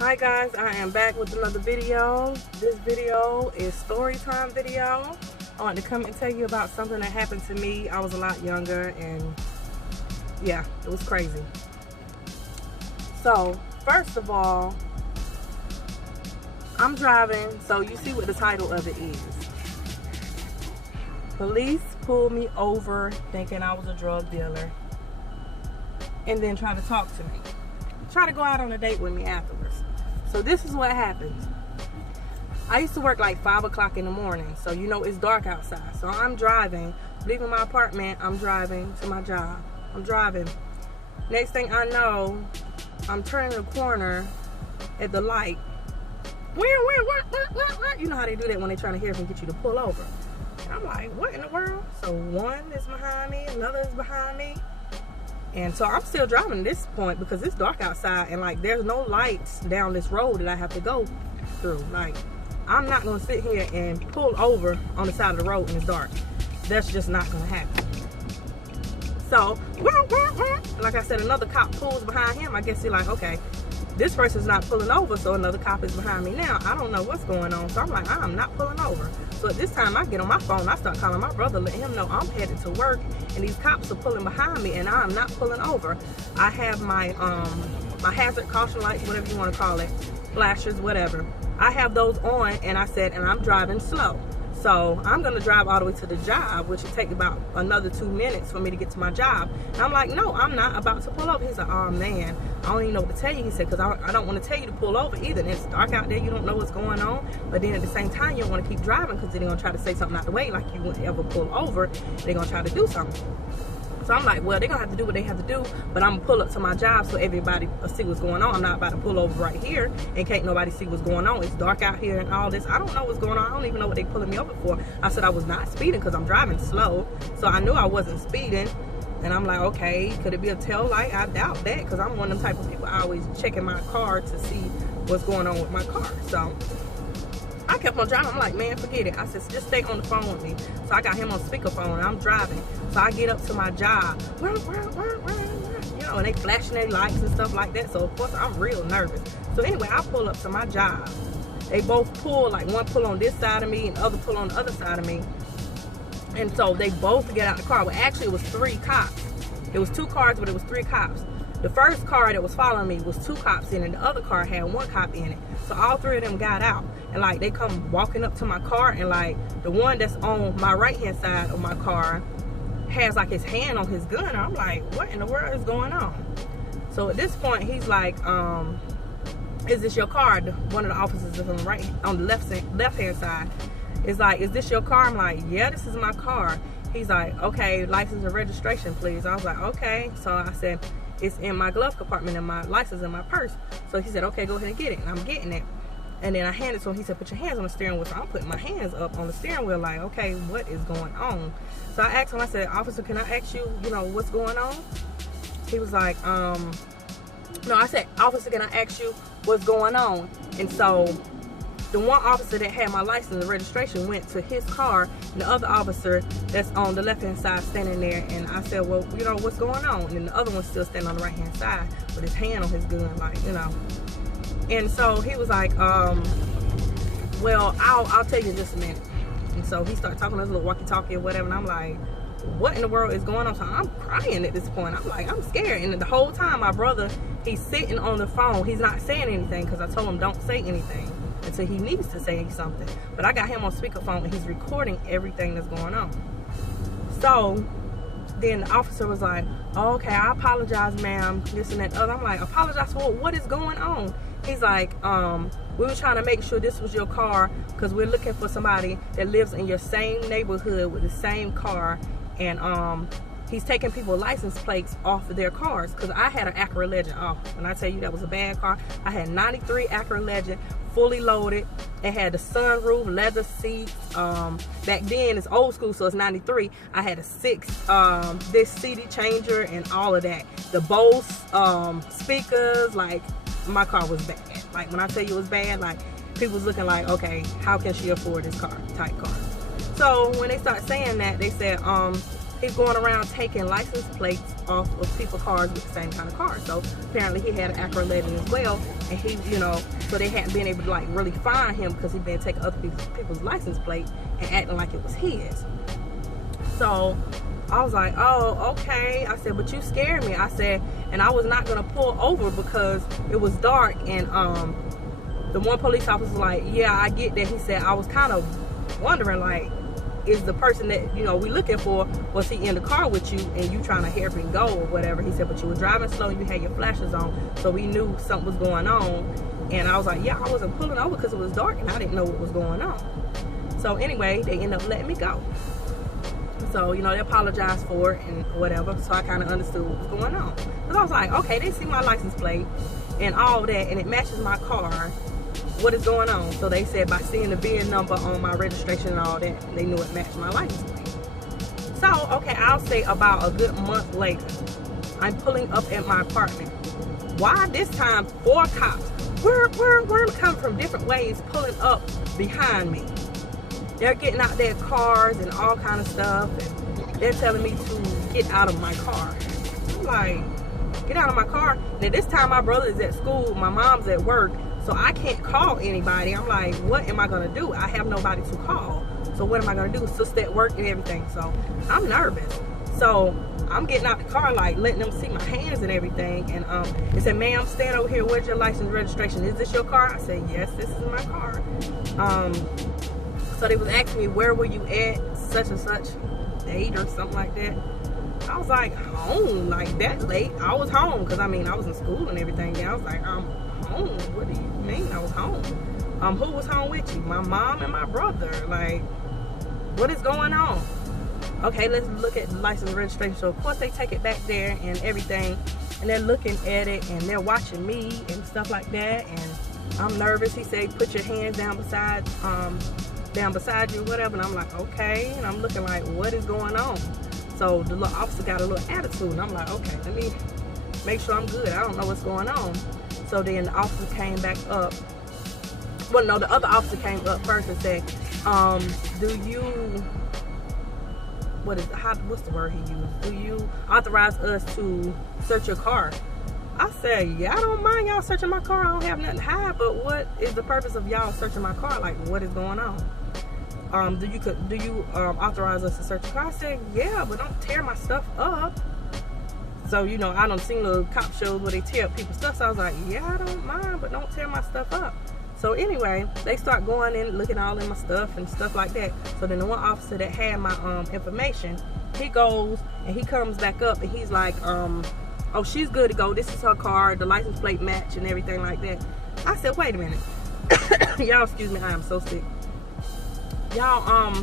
Hi guys, I am back with another video. This video is story time video. I want to come and tell you about something that happened to me. I was a lot younger and yeah, it was crazy. So first of all, I'm driving, so you see what the title of it is. Police pulled me over thinking I was a drug dealer and then try to talk to me. Try to go out on a date with me afterwards. So this is what happens. I used to work like 5 o'clock in the morning, so you know it's dark outside. So I'm driving, leaving my apartment, I'm driving to my job. I'm driving. Next thing I know, I'm turning the corner at the light. You know how they do that when they're trying to hear if and get you to pull over. And I'm like, what in the world? So one is behind me, another is behind me. And so I'm still driving at this point because it's dark outside and like there's no lights down this road that I have to go through. Like I'm not gonna sit here and pull over on the side of the road and it's dark. That's just not gonna happen. So like I said, another cop pulls behind him. I guess he's like, okay, this person's not pulling over, so another cop is behind me now. I don't know what's going on. So I'm like, I'm not pulling over. So at this time I get on my phone, I start calling my brother, letting him know I'm headed to work and these cops are pulling behind me and I'm not pulling over. I have my my hazard caution lights, whatever you want to call it, flashers, whatever. I have those on and I said, and I'm driving slow. So I'm gonna drive all the way to the job, which will take about another 2 minutes for me to get to my job. And I'm like, no, I'm not about to pull over. He's like, oh man, I don't even know what to tell you. He said, because I don't want to tell you to pull over either. And it's dark out there, you don't know what's going on. But then at the same time, you don't want to keep driving because they're gonna try to say something out the way like you wouldn't ever pull over. They're gonna try to do something. So I'm like, well, they're gonna have to do what they have to do, but I'm gonna pull up to my job so everybody will see what's going on. I'm not about to pull over right here and can't nobody see what's going on. It's dark out here and all this. I don't know what's going on. I don't even know what they're pulling me over for. I said I was not speeding because I'm driving slow. So I knew I wasn't speeding. And I'm like, okay, could it be a tail light? I doubt that because I'm one of them type of people. I always checking my car to see what's going on with my car. So I kept on driving. I'm like, man, forget it. I said, just stay on the phone with me. So I got him on speakerphone and I'm driving. So I get up to my job, you know, and they flashing their lights and stuff like that. So of course I'm real nervous. So anyway, I pull up to my job. They both pull, like one pull on this side of me and the other pull on the other side of me. And so they both get out the car. Well, actually it was 3 cops. It was 2 cars, but it was 3 cops. The first car that was following me was 2 cops in it. The other car had 1 cop in it. So all 3 of them got out. And like they come walking up to my car and like the one that's on my right hand side of my car has like his hand on his gun. I'm like, what in the world is going on? So at this point he's like, is this your car? One of the officers is on the left hand side is like, is this your car? I'm like, yeah, this is my car. He's like, okay, license and registration please. I was like, okay. So I said, it's in my glove compartment and my license in my purse. So he said, okay, go ahead and get it. And I'm getting it. And then I handed it to him. He said, put your hands on the steering wheel. So I'm putting my hands up on the steering wheel like, okay, what is going on? So I asked him, I said, officer, can I ask you, you know, what's going on? He was like, no, I said, officer, can I ask you what's going on? And so the one officer that had my license and registration went to his car, and the other officer that's on the left-hand side standing there, and I said, well, you know, what's going on? And then the other one's still standing on the right-hand side with his hand on his gun, like, you know. And so he was like, well, I'll tell you in just a minute. And so he started talking on his little walkie-talkie or whatever, and I'm like, what in the world is going on? So I'm crying at this point. I'm like, I'm scared. And the whole time, my brother, he's sitting on the phone. He's not saying anything because I told him don't say anything until he needs to say something. But I got him on speakerphone and he's recording everything that's going on. So then the officer was like, oh, okay, I apologize, ma'am, this and that other. I'm like, apologize for what is going on? He's like, we were trying to make sure this was your car because we're looking for somebody that lives in your same neighborhood with the same car. And he's taking people's license plates off of their cars because I had an Acura Legend. Oh, when I tell you that was a bad car, I had 93 Acura Legend, fully loaded. It had the sunroof, leather seats. Back then it's old school, so it's 93. I had a 6 this CD changer and all of that. The Bose speakers, like my car was bad. Like when I tell you it was bad, like people was looking like, okay, how can she afford this car, type car? So when they start saying that, they said, he's going around taking license plates off of people's cars with the same kind of car. So apparently he had an Acura Legend as well, and he, you know, so they hadn't been able to like really find him because he'd been taking other people's license plate and acting like it was his. So I was like, oh, okay. I said, but you scared me. I said, and I was not gonna pull over because it was dark. And the one police officer was like, yeah, I get that. He said, I was kind of wondering, like, is the person that, you know, we looking for, was he in the car with you and you trying to hairpin go or whatever? He said, but you were driving slow and you had your flashes on, so we knew something was going on. And I was like, yeah, I wasn't pulling over because it was dark and I didn't know what was going on. So anyway, they ended up letting me go. So, you know, they apologized for it and whatever, so I kind of understood what was going on. Because I was like, okay, they see my license plate and all that, and it matches my car. What is going on? So they said by seeing the VIN number on my registration and all that, they knew it matched my license plate. So, okay, I'll say about a good month later, I'm pulling up at my apartment. Why this time 4 cops? We're coming from different ways, pulling up behind me. They're getting out their cars and all kind of stuff, and they're telling me to get out of my car. I'm like, get out of my car? And at this time, my brother is at school, my mom's at work, so I can't call anybody. I'm like, what am I gonna do? I have nobody to call. So what am I gonna do? Sister at work and everything. So I'm nervous. So I'm getting out the car, like letting them see my hands and everything. And they said, ma'am, stand over here. Where's your license registration? Is this your car? I said, yes, this is my car. So they was asking me, where were you at such and such date or something like that. I was like, home, like that late? I was home, because I mean, I was in school and everything. Yeah, I was like, I'm home. What do you mean I was home? Who was home with you? My mom and my brother. Like, what is going on? Okay, let's look at the license registration. So of course they take it back there and everything, and they're looking at it and they're watching me and stuff like that. And I'm nervous. He said, put your hands down beside you, whatever. And I'm like, okay. And I'm looking like, what is going on? So the little officer got a little attitude, and I'm like, okay, let me make sure I'm good. I don't know what's going on. So then the officer came back up. Well, no, the other officer came up first and said, do you, what's the word he used? Do you authorize us to search your car? I said, yeah, I don't mind y'all searching my car. I don't have nothing to hide, but what is the purpose of y'all searching my car? Like, what is going on? Do you authorize us to search your car? I said, yeah, but don't tear my stuff up. So, you know, I done seen little cop shows where they tear up people's stuff. So I was like, yeah, I don't mind, but don't tear my stuff up. So anyway, they start going in, looking all in my stuff and stuff like that. So then the one officer that had my information, he goes and he comes back up and he's like, oh, she's good to go. This is her car, the license plate match and everything like that. I said, wait a minute. Y'all, excuse me, I am so sick. Y'all,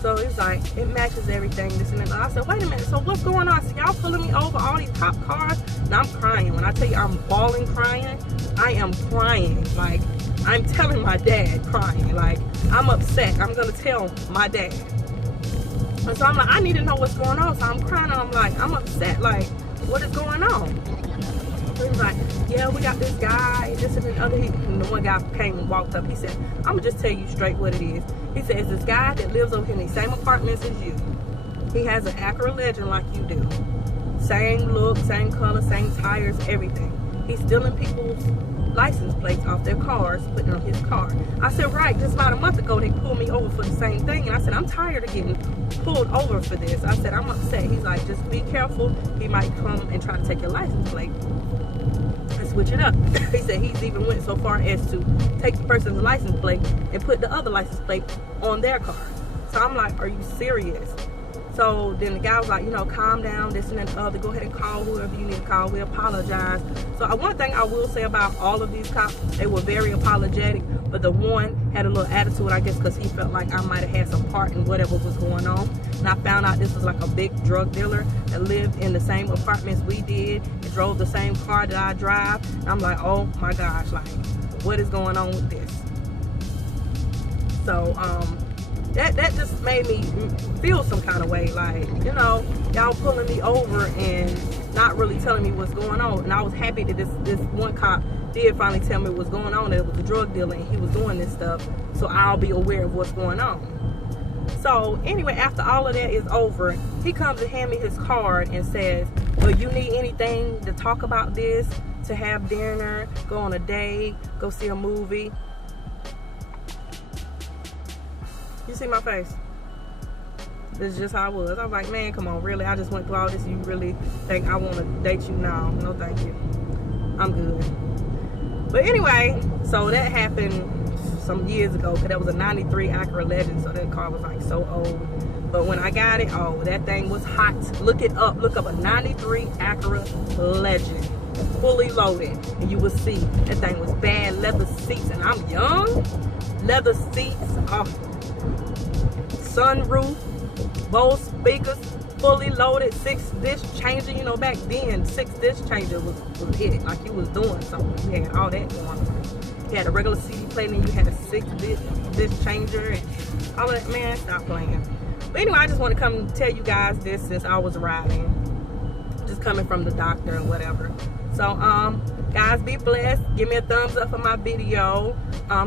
so it's like, it matches everything, this and that. I said, wait a minute, so what's going on? So y'all pulling me over all these cop cars? Now I'm crying. When I tell you I'm bawling crying, I am crying. Like, I'm telling my dad crying. Like, I'm upset. I'm gonna tell my dad. And so I'm like, I need to know what's going on. So I'm crying and I'm like, I'm upset. Like, what is going on? So he's like, yeah, we got this guy, this and the other. And the one guy came and walked up. He said, I'm gonna just tell you straight what it is. He said, it's this guy that lives over here in the same apartments as you. He has an Acura Legend like you do. Same look, same color, same tires, everything. He's stealing people's license plates off their cars, putting it on his car. I said, right, just about a month ago, they pulled me over for the same thing. And I said, I'm tired of getting pulled over for this. I said, I'm upset. He's like, just be careful. He might come and try to take your license plate and switch it up. He said he's even went so far as to take the person's license plate and put the other license plate on their car. So I'm like, are you serious? So then the guy was like, you know, calm down, this and that, the other. Go ahead and call whoever you need to call. We apologize. So one thing I will say about all of these cops, they were very apologetic. But the one had a little attitude, I guess, because he felt like I might have had some part in whatever was going on. And I found out this was like a big drug dealer that lived in the same apartments we did and drove the same car that I drive. And I'm like, oh my gosh, like, what is going on with this? So, that just made me feel some kind of way, like, you know, y'all pulling me over and not really telling me what's going on. And I was happy that this one cop did finally tell me what's going on, that it was a drug dealer and he was doing this stuff, so I'll be aware of what's going on. So anyway, after all of that is over, he comes and hand me his card and says, well, you need anything to talk about this, to have dinner, go on a date, go see a movie. You see my face? This is just how I was. I was like, man, come on, really? I just went through all this. You really think I want to date you now? No, thank you. I'm good. But anyway, so that happened some years ago, because that was a 93 Acura Legend, so that car was like so old. But when I got it, oh, that thing was hot. Look it up. Look up a 93 Acura Legend, fully loaded, and you will see that thing was bad. Leather seats, and I'm young. Leather seats, oh, sunroof, Bose speakers, fully loaded, 6-disc changer. You know, back then 6-disc changer was it. Like, you was doing something. You had all that going on. You had a regular CD player, and you had a 6-disc changer and all of that. Man, stop playing. But anyway, I just want to come tell you guys this since I was riding, just coming from the doctor and whatever. So guys, be blessed. Give me a thumbs up for my video.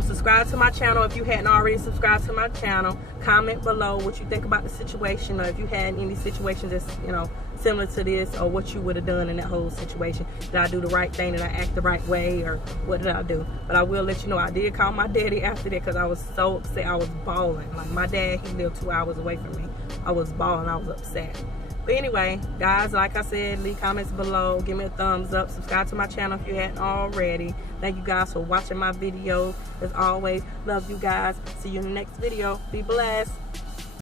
Subscribe to my channel if you hadn't already subscribed to my channel. Comment below what you think about the situation, or if you had any situations that's, you know, similar to this, or what you would have done in that whole situation. Did I do the right thing? Did I act the right way? Or what did I do? But I will let you know, I did call my daddy after that, because I was so upset. I was bawling. Like, my dad, he lived 2 hours away from me. I was bawling. I was upset. But anyway, guys, like I said, leave comments below. Give me a thumbs up. Subscribe to my channel if you hadn't already. Thank you guys for watching my videos. As always, love you guys. See you in the next video. Be blessed.